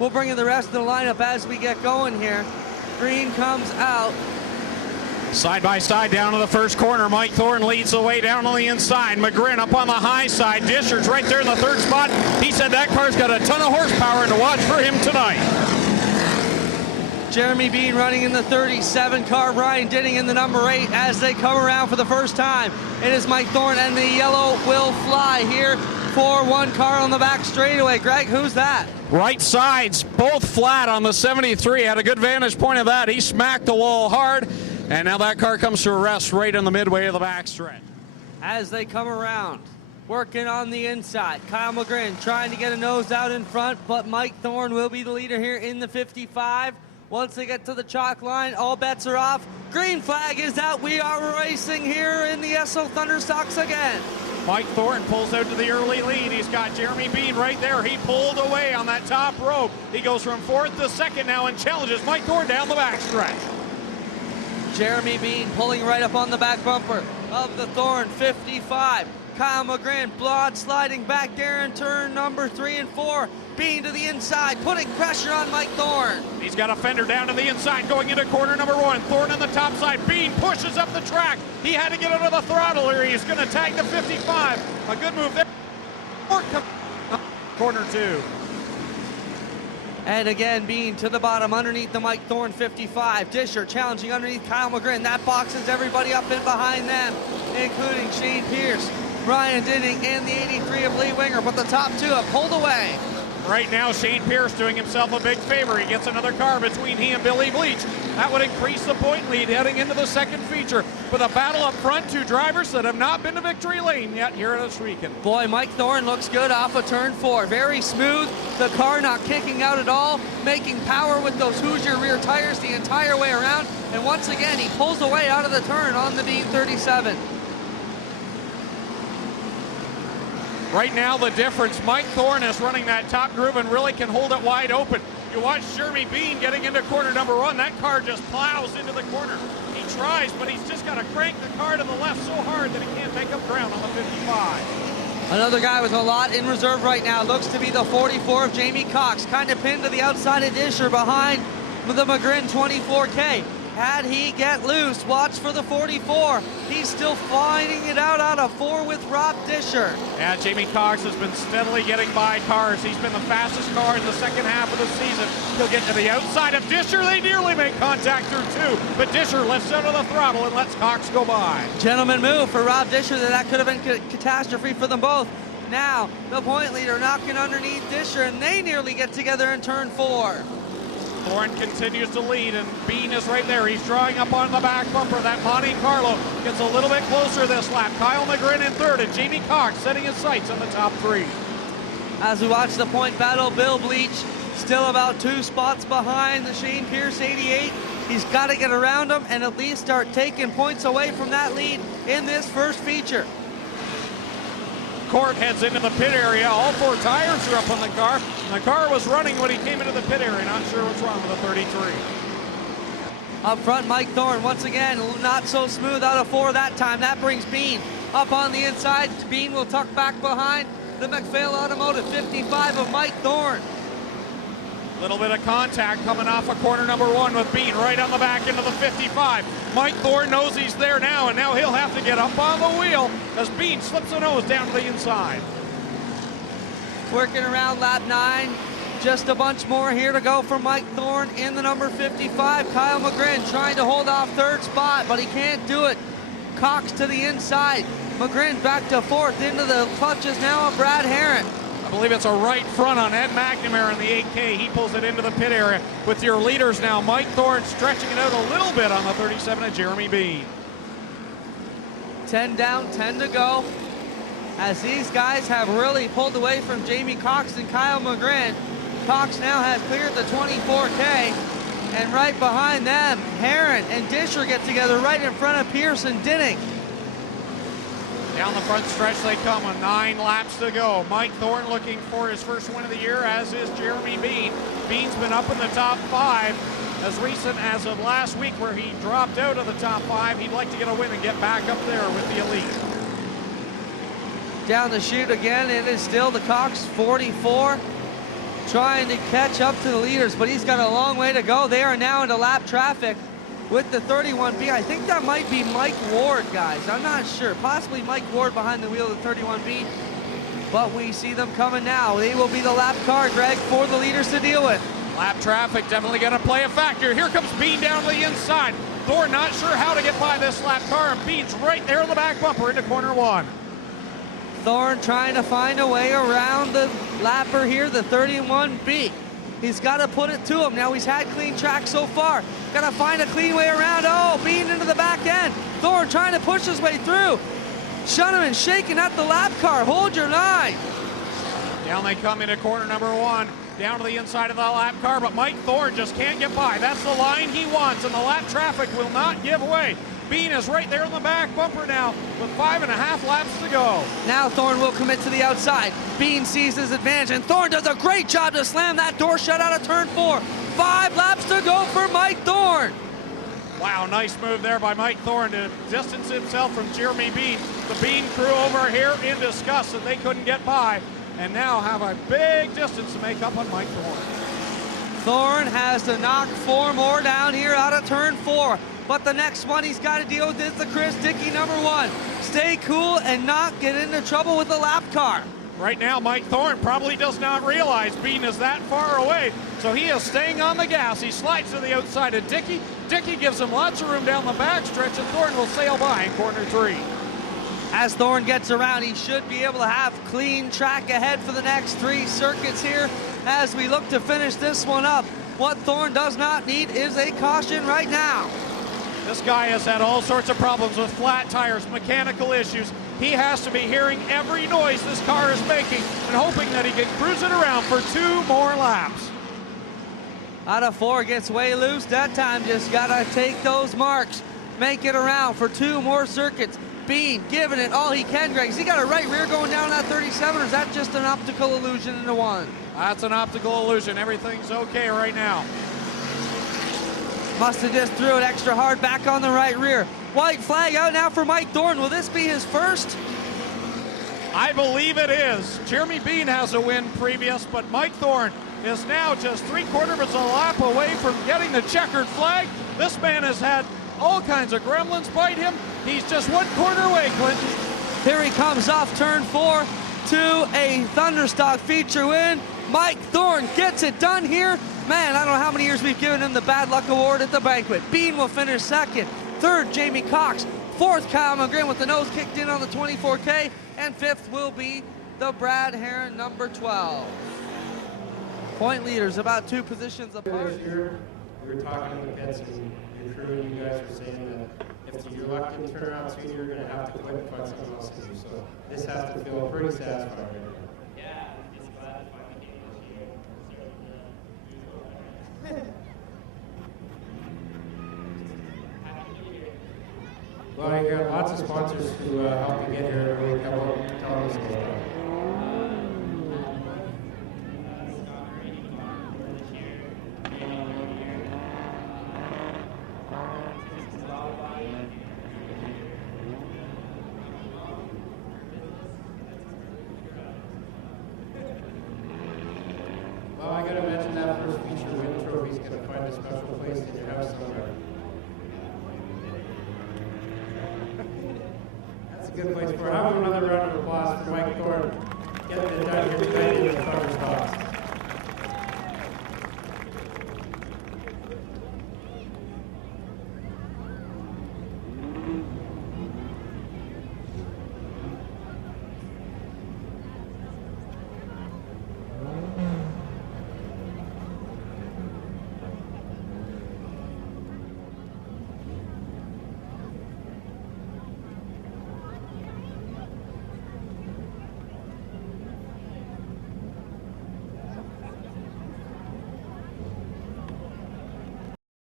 We'll bring in the rest of the lineup as we get going here. Green comes out. Side by side down to the first corner. Mike Thorne leads the way down on the inside. McGrin up on the high side. Disher's right there in the third spot. He said that car's got a ton of horsepower and to watch for him tonight. Jeremy Bean running in the 37 car. Brian Dinning in the number 8 as they come around for the first time. It is Mike Thorne and the yellow will fly here for one car on the back straightaway. Greg, who's that? Right sides, both flat on the 73. Had a good vantage point of that. He smacked the wall hard. And now that car comes to a rest right in the midway of the backstretch. As they come around, working on the inside. Kyle McGrin trying to get a nose out in front, but Mike Thorne will be the leader here in the 55. Once they get to the chalk line, all bets are off. Green flag is out. We are racing here in the SO Thunderstocks again. Mike Thorne pulls out to the early lead. He's got Jeremy Bean right there. He pulled away on that top rope. He goes from 4th to 2nd now and challenges Mike Thorne down the backstretch. Jeremy Bean pulling right up on the back bumper of the Thorne 55. Kyle McGrin blood sliding back there in turn number 3 and 4. Bean to the inside, putting pressure on Mike Thorne. He's got a fender down to the inside going into corner number 1. Thorne on the top side. Bean pushes up the track. He had to get under the throttle here. He's going to tag the 55. A good move there. Corner 2. And again, Bean to the bottom underneath the Mike Thorne 55. Disher challenging underneath Kyle McGrin. That boxes everybody up in behind them, including Shane Pierce, Brian Dinning, and the 83 of Lee Winger. But the top 2 have pulled away. Right now, Shane Pierce doing himself a big favor. He gets another car between he and Billy Bleach. That would increase the point lead heading into the second feature. With a battle up front, 2 drivers that have not been to victory lane yet here at Ohsweken. Boy, Mike Thorne looks good off of turn 4. Very smooth. The car not kicking out at all. Making power with those Hoosier rear tires the entire way around. And once again, he pulls away out of the turn on the Bean 37. Right now, the difference, Mike Thorne is running that top groove and really can hold it wide open. You watch Jeremy Bean getting into corner number 1. That car just plows into the corner. He tries, but he's just got to crank the car to the left so hard that he can't make up ground on the 55. Another guy with a lot in reserve right now. Looks to be the 44 of Jamie Cox. Kind of pinned to the outside of Disher behind the McGrin 24K. Had he get loose, watch for the 44. He's still finding it out of 4 with Rob Disher. Yeah, Jamie Cox has been steadily getting by cars. He's been the fastest car in the second half of the season. He'll get to the outside of Disher. They nearly make contact through 2, but Disher lifts out of the throttle and lets Cox go by. Gentleman move for Rob Disher. That could have been catastrophe for them both. Now, the point leader knocking underneath Disher, and they nearly get together in turn 4. Thorne continues to lead, and Bean is right there. He's drawing up on the back bumper. That Monte Carlo gets a little bit closer this lap. Kyle McGrin in 3rd, and Jamie Cox setting his sights on the top 3. As we watch the point battle, Bill Bleach still about 2 spots behind the Shane Pierce 88. He's got to get around him and at least start taking points away from that lead in this first feature. Court heads into the pit area. All 4 tires are up on the car. The car was running when he came into the pit area. Not sure what's wrong with the 33. Up front, Mike Thorne once again not so smooth out of 4 that time. That brings Bean up on the inside. Bean will tuck back behind the McPhail Automotive 55 of Mike Thorne. Little bit of contact coming off of corner number 1 with Bean right on the back into the 55. Mike Thorne knows he's there now, and now he'll have to get up on the wheel as Bean slips a nose down to the inside. Working around lap 9. Just a bunch more here to go for Mike Thorne in the number 55. Kyle McGrin trying to hold off 3rd spot, but he can't do it. Cox to the inside. McGrin back to 4th into the clutches now of Brad Herron. I believe it's a right front on Ed McNamara in the 8K. He pulls it into the pit area with your leaders now. Mike Thorne stretching it out a little bit on the 37 of Jeremy Bean. 10 down, 10 to go. As these guys have really pulled away from Jamie Cox and Kyle McGrin. Cox now has cleared the 24K. And right behind them, Herron and Disher get together right in front of Pierce and Dinning. Down the front stretch they come with 9 laps to go. Mike Thorne looking for his first win of the year, as is Jeremy Bean. Bean's been up in the top 5 as recent as of last week, where he dropped out of the top 5. He'd like to get a win and get back up there with the elite. Down the chute again, it is still the Cox 44. trying to catch up to the leaders, but he's got a long way to go. They are now into lap traffic with the 31B. I think that might be Mike Ward, guys. I'm not sure. Possibly Mike Ward behind the wheel of the 31B, but we see them coming now. They will be the lap car, Greg, for the leaders to deal with. Lap traffic definitely going to play a factor. Here comes Bean down to the inside. Thorne not sure how to get by this lap car, and Bean's right there in the back bumper into corner one. Thorne trying to find a way around the lapper here, the 31B. He's got to put it to him. Now he's had clean track so far. Got to find a clean way around. Oh, Bean into the back end. Thorne trying to push his way through. Shuneman shaking at the lap car. Hold your line. Down they come into corner number one. Down to the inside of the lap car, but Mike Thorne just can't get by. That's the line he wants, and the lap traffic will not give way. Bean is right there in the back bumper now with 5.5 laps to go. Now Thorne will commit to the outside. Bean sees his advantage, and Thorne does a great job to slam that door shut out of turn 4. 5 laps to go for Mike Thorne. Wow, nice move there by Mike Thorne to distance himself from Jeremy Bean. The Bean crew over here in disgust that they couldn't get by, and now have a big distance to make up on Mike Thorne. Thorne has to knock 4 more down here out of turn 4. But the next one he's got to deal with is the Chris Dickey number 1. Stay cool and not get into trouble with the lap car. Right now, Mike Thorne probably does not realize Bean is that far away, so he is staying on the gas. He slides to the outside of Dickey. Dickey gives him lots of room down the backstretch, and Thorne will sail by in corner 3. As Thorne gets around, he should be able to have clean track ahead for the next 3 circuits here as we look to finish this one up. What Thorne does not need is a caution right now. This guy has had all sorts of problems with flat tires, mechanical issues. He has to be hearing every noise this car is making and hoping that he can cruise it around for 2 more laps. Out of 4 gets way loose. That time just gotta take those marks, make it around for 2 more circuits. Bean giving it all he can, Greg. Has he got a right rear going down that 37, or is that just an optical illusion into 1? That's an optical illusion. Everything's okay right now. Must have just threw it extra hard back on the right rear. White flag out now for Mike Thorne. Will this be his first? I believe it is. Jeremy Bean has a win previous, but Mike Thorne is now just 3/4 of a lap away from getting the checkered flag. This man has had all kinds of gremlins bite him. He's just 1 corner away, Clinton. Here he comes off turn 4 to a Thunderstock feature win. Mike Thorne gets it done here. Man, I don't know how many years we've given him the Bad Luck Award at the banquet. Bean will finish 2nd. 3rd, Jamie Cox. 4th, Kyle McGrin with the nose kicked in on the 24K. And 5th will be the Brad Heron number 12. Point leaders about 2 positions apart. This year, we were talking in the pits, and your crew and you guys were saying that if your luck didn't turn out soon, you're going to have to quit and find something else to do. So this has to feel pretty satisfying right now. Well, you got lots of sponsors who helped you get here and really come up and tell us about that. Well, I gotta mention that first feature win trophy's gonna find a special place in your house somewhere. That's a good place for it. How about another round of applause for Mike Thorne?